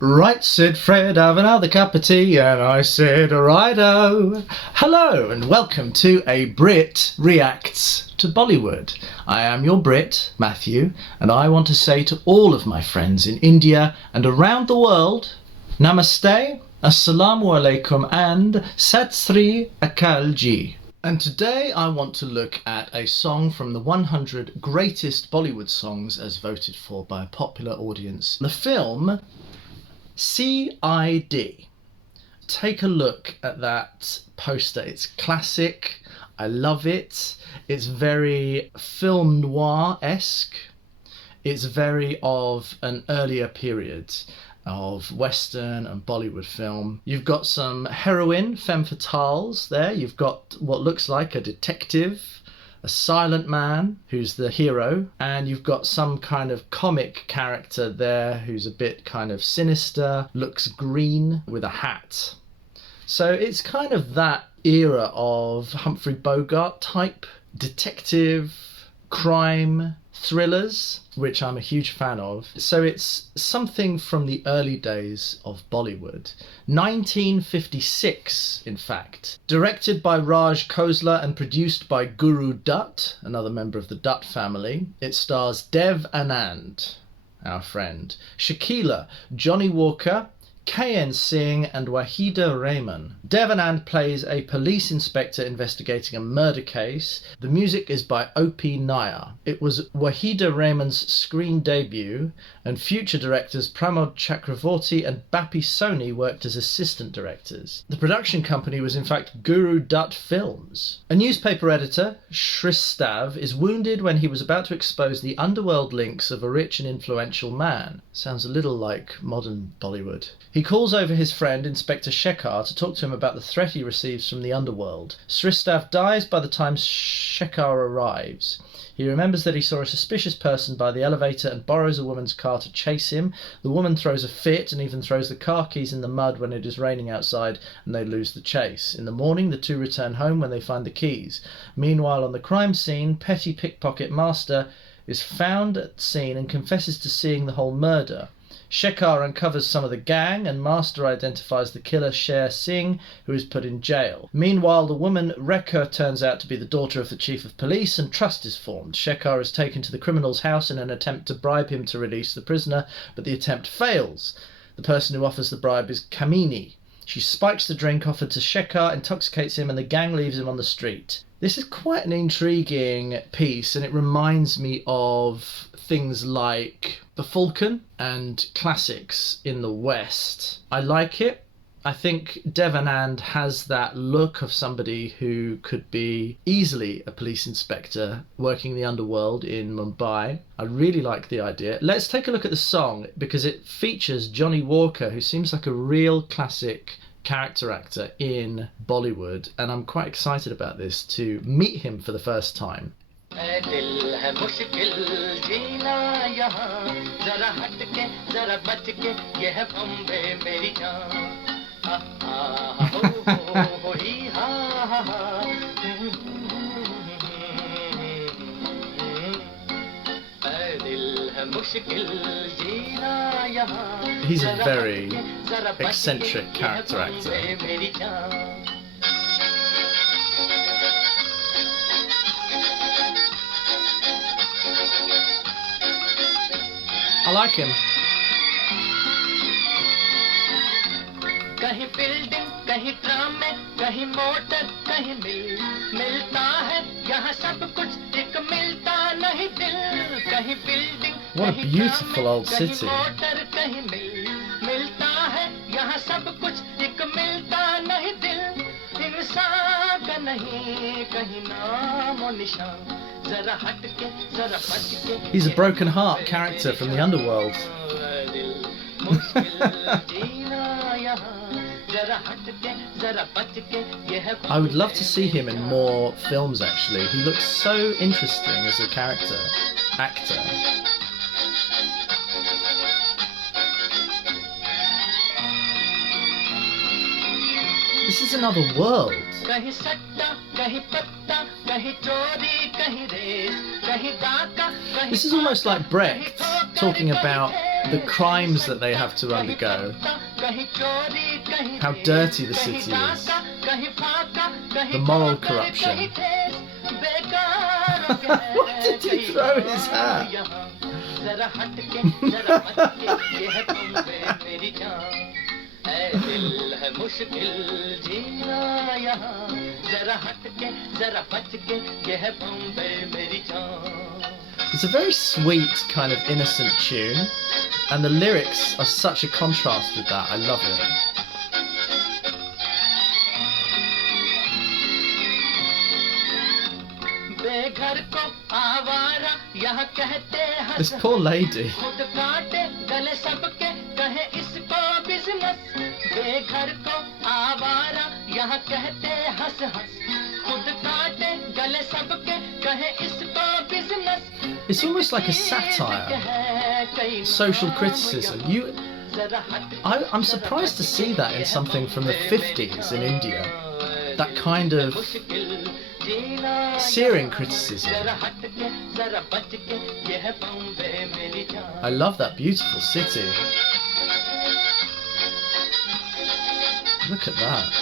Right, said Fred, have another cup of tea, and I said, righto. Hello, and welcome to a Brit Reacts to Bollywood. I am your Brit, Matthew, and I want to say to all of my friends in India and around the world, Namaste, Assalamu Alaikum, and Sat Sri Akal Ji. And today I want to look at a song from the 100 greatest Bollywood songs as voted for by a popular audience. The film C.I.D. Take a look at that poster. It's classic. I love it. It's very film noir-esque. It's very of an earlier period of Western and Bollywood film. You've got some heroine, femme fatales there. You've got what looks like a detective, a silent man who's the hero, and you've got some kind of comic character there who's a bit kind of sinister, looks green with a hat. So it's kind of that era of Humphrey Bogart type detective crime thrillers, which I'm a huge fan of. So it's something from the early days of Bollywood. 1956, in fact. Directed by Raj Khosla and produced by Guru Dutt, another member of the Dutt family. It stars Dev Anand, our friend, Shakila, Johnny Walker, K.N. Singh and Wahida Rehman. Dev Anand plays a police inspector investigating a murder case. The music is by O.P. Nair. It was Wahida Rehman's screen debut, and future directors Pramod Chakravorty and Bapi Soni worked as assistant directors. The production company was in fact Guru Dutt Films. A newspaper editor, Shristav, is wounded when he was about to expose the underworld links of a rich and influential man. Sounds a little like modern Bollywood. He calls over his friend, Inspector Shekhar, to talk to him about the threat he receives from the underworld. Shristav dies by the time Shekhar arrives. He remembers that he saw a suspicious person by the elevator and borrows a woman's car to chase him. The woman throws a fit and even throws the car keys in the mud when it is raining outside, and they lose the chase. In the morning, the two return home when they find the keys. Meanwhile, on the crime scene, petty pickpocket master is found at the scene and confesses to seeing the whole murder. Shekhar uncovers some of the gang, and Master identifies the killer Sher Singh, who is put in jail. Meanwhile, the woman Rekha turns out to be the daughter of the chief of police, and trust is formed. Shekhar is taken to the criminal's house in an attempt to bribe him to release the prisoner, but the attempt fails. The person who offers the bribe is Kamini. She spikes the drink offered to Shekhar, intoxicates him, and the gang leaves him on the street. This is quite an intriguing piece, and it reminds me of things like The Falcon and classics in the West. I like it. I think Dev Anand has that look of somebody who could be easily a police inspector working the underworld in Mumbai. I really like the idea. Let's take a look at the song because it features Johnny Walker, who seems like a real classic character actor in Bollywood, and I'm quite excited about this to meet him for the first time. He's a very eccentric character actor. I like him. कहीं building कहीं tram में कहीं motor कहीं मिलता है यहाँ सब कुछ एक मिलता नहीं दिल कहीं building What a beautiful old city. Motor कहीं मिलता है यहाँ सब कुछ एक मिलता नहीं दिल इंसान का नहीं कहीं नाम और निशान जरा हट के जरा बच के He's a broken heart character from the underworld. I would love to see him in more films actually. He looks so interesting as a character actor. This is another world. This is almost like Brecht talking about the crimes that they have to undergo, how dirty the city is, the moral corruption. Why did he throw his hat? It's a very sweet, kind of innocent tune, and the lyrics are such a contrast with that. I love it. This poor lady. It's almost like a satire, social criticism. I'm surprised to see that in something from the 50s in India. That kind of searing criticism. I love that beautiful city. Look at that.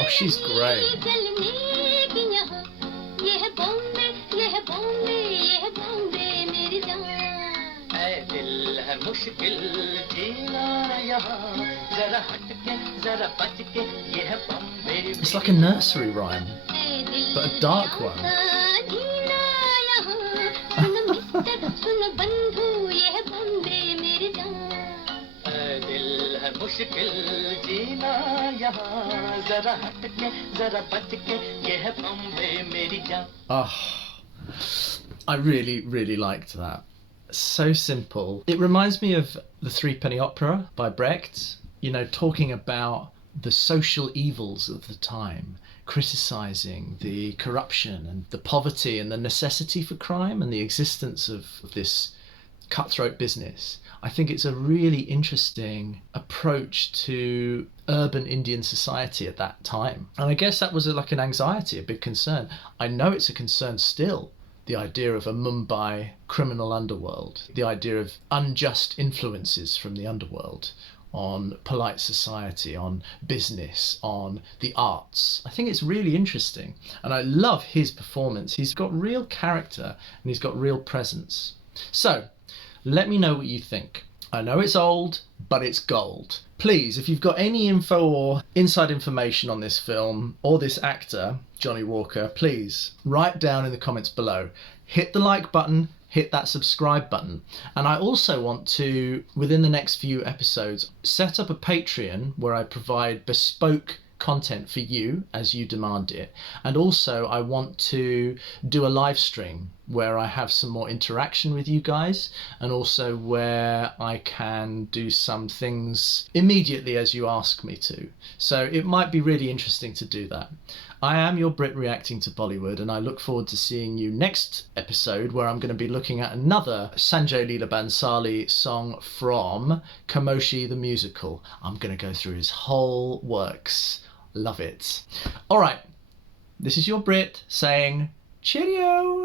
Oh, she's great. It's like a nursery rhyme, but a dark one. Oh, I really liked that. So simple. It reminds me of The Threepenny Opera by Brecht, you know, talking about the social evils of the time, criticising the corruption and the poverty and the necessity for crime and the existence of this cutthroat business. I think it's a really interesting approach to urban Indian society at that time. And I guess that was like an anxiety, a big concern. I know it's a concern still. The idea of a Mumbai criminal underworld, the idea of unjust influences from the underworld on polite society, on business, on the arts. I think it's really interesting. And I love his performance. He's got real character and he's got real presence. So, let me know what you think. I know it's old, but it's gold. Please, if you've got any info or inside information on this film or this actor, Johnny Walker, please write down in the comments below. Hit the like button, hit that subscribe button. And I also want to, within the next few episodes, set up a Patreon where I provide bespoke content for you as you demand it. And also I want to do a live stream where I have some more interaction with you guys, and also where I can do some things immediately as you ask me to. So it might be really interesting to do that. I am your Brit Reacting to Bollywood, and I look forward to seeing you next episode, where I'm going to be looking at another Sanjay Leela Bhansali song from Kamoshi the Musical. I'm going to go through his whole works. Love it. All right, this is your Brit saying cheerio.